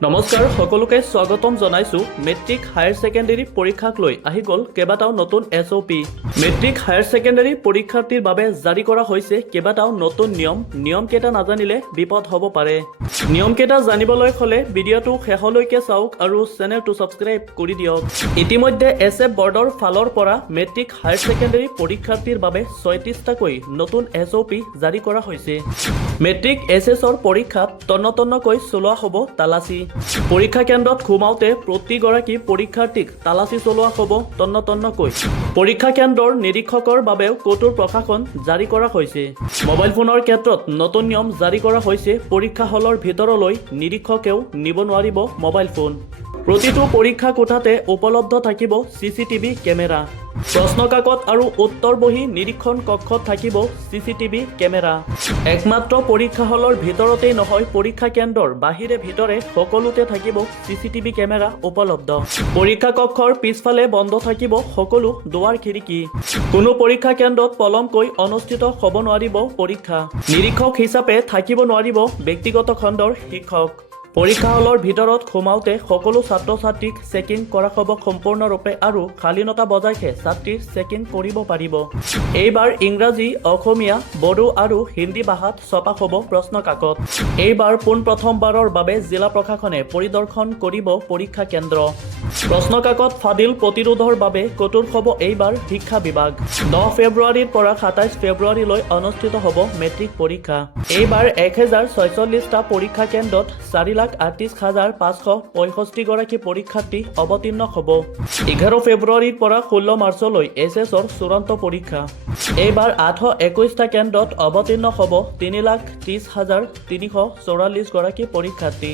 নমস্কাৰ সকলোকে স্বাগতম জনাইছো মেট্ৰিক হায়াৰ সেকেন্ডাৰী পৰীক্ষাক লৈ আহি গল কেবাটাও নতুন SOP মেট্ৰিক হায়াৰ সেকেন্ডাৰী পৰীক্ষাৰ্থীৰ বাবে জাৰি কৰা হৈছে কেবাটাও নতুন নিয়ম কেটা নাজানিলে বিপদ হ'ব পাৰে নিয়ম কেটা জানিবলৈ হলে ভিডিওটো শেষলৈকে চাওক আৰু চেনেলটো সাবস্ক্ৰাইব কৰি দিয়ক ইতিমধ্যে SF বৰ্ডৰ ফালৰ পৰা মেট্ৰিক হায়াৰ সেকেন্ডাৰী পৰীক্ষাৰ্থীৰ বাবে 36টাকৈ নতুন SOP জাৰি কৰা হৈছে মেট্ৰিক SSৰ পৰীক্ষাত তন্নতন্নকৈ চলোৱা হ'ব তালাচী পৰীক্ষা কেন্দ্ৰত ঘুমাওতে প্ৰতিগৰাকী পৰীক্ষাৰ্থীক তালাচী চলোৱা হ'ব তন্নতন্নকৈ পৰীক্ষা কেন্দ্ৰৰ নিৰীক্ষকৰ বাবেও কঠোৰ প্ৰশাসন জাৰি কৰা হৈছে মোবাইল ফোনৰ ক্ষেত্ৰত নতুন নিয়ম জাৰি কৰা হৈছে পৰীক্ষা হলৰ ভিতৰলৈ নিৰীক্ষকেও নিব নোৱাৰিব মোবাইল ফোন প্ৰতিটো পৰীক্ষা কোঠাতে উপলব্ধ থাকিব CCTV কেমেৰা প্ৰশ্নকাকত আৰু উত্তৰ বহি নিৰীক্ষণ কক্ষত থাকিব CCTV কেমেৰা একমাত্ৰ পৰীক্ষা হলৰ ভিতৰতেই নহয় পৰীক্ষা কেন্দ্ৰৰ বাহিৰে ভিতৰে সকলোতে থাকিব CCTV কেমেৰা উপলব্ধ পৰীক্ষা কক্ষৰ পিছফালে বন্ধ থাকিব সকলো দুৱাৰ খিৰিকী কোনো পৰীক্ষা কেন্দ্ৰত পলমকৈ অনুষ্ঠিত হ'ব নোৱাৰিব পৰীক্ষা নিৰীক্ষক হিচাপে থাকিব নোৱাৰিব ব্যক্তিগত খণ্ডৰ শিক্ষক পৰীক্ষা হলৰ ভিতৰত ঘুমাওতে সকলো ছাত্ৰ ছাত্ৰীক চেকিং কৰা হ'ব সম্পূৰ্ণৰূপে আৰু শালীনতা বজাইহে ছাত্ৰীৰ চেকিং কৰিব পাৰিব এইবাৰ ইংৰাজী অসমীয়া বড়ো আৰু হিন্দী ভাষাত ছপা হ'ব প্ৰশ্নকাকত এইবাৰ পোনপ্ৰথমবাৰৰ বাবে জিলা প্ৰশাসনে পৰিদৰ্শন কৰিব পৰীক্ষা কেন্দ্ৰ প্ৰশ্নকাকত ফাদিল প্ৰতিৰোধৰ বাবে কঠোৰ হ'ব এইবাৰ শিক্ষা বিভাগ 10 ফেব্ৰুৱাৰীৰ পৰা 27 ফেব্ৰুৱাৰীলৈ অনুষ্ঠিত হ'ব মেট্ৰিক পৰীক্ষা এইবাৰ 1046টা পৰীক্ষা কেন্দ্ৰত 4,38,565 গৰাকী পৰীক্ষাৰ্থী অৱতীৰ্ণ হ'ব 11 ফেব্ৰুৱাৰীৰ পৰা 16 মাৰ্চলৈ SSৰ চূড়ান্ত পৰীক্ষা এইবাৰ 821টা কেন্দ্ৰত অৱতীৰ্ণ হ'ব 3,30,344 গৰাকী পৰীক্ষাৰ্থী